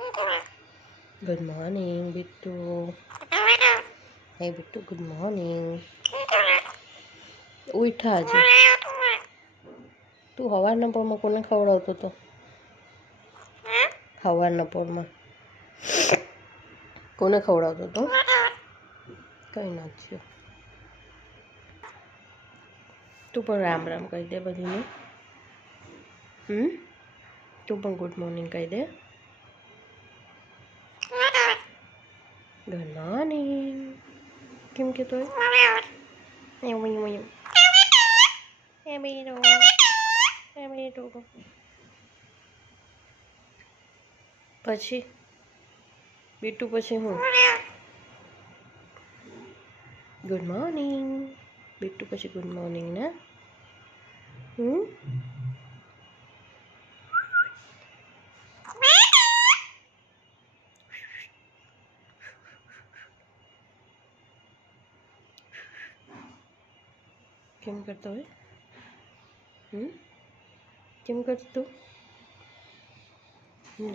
Good morning Bittu. હે Bittu, good morning. ઉઠા હજી? તું સવારના પોરમાં કોને ખવડાવતો હતો? સવારના પોરમાં કોને ખવડાવતો હતો? કંઈ નથી. તું પણ રામ રામ કહી દે બધીને. તું પણ ગુડ મોર્નિંગ કહી દે. ગુડ મોર્નિંગ કેમ કે તો પછી બીટુ પછી હું ગુડ મોર્નિંગ બીટુ પછી ગુડ મોર્નિંગ ને કેમ કરતો હોય? કેમ કરતું?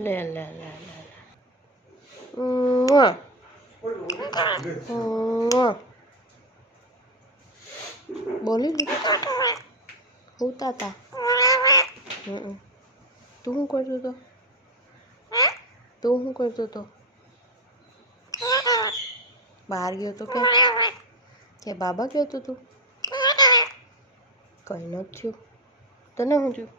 લે લે લે લે બોલી લીધું? હોતા હતા. તું શું કરતો હતો? તું શું કરતો હતો? બહાર ગયો તો કે બાબા ગયો તો તું? કંઈ નથી થયું. તને શું થયું?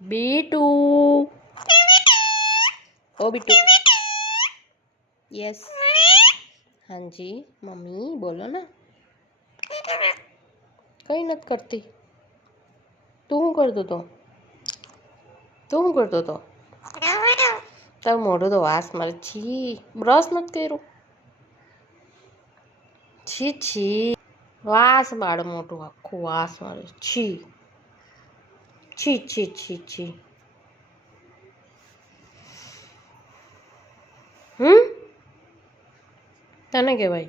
બીટુ, ઓ બીટુ. યસ. હાજી મમ્મી બોલો ને. કંઈ નથી કરતી. તું શું કરતો હતો? તું શું કરતો હતો? તારું મોઢું તો વાસ મારે. છી, બ્રશ નથી કર્યું? છી છી, વાસ બાળ મોટું આખું વાસ મારે. છી છી છી છી છી. તને કહેવાય.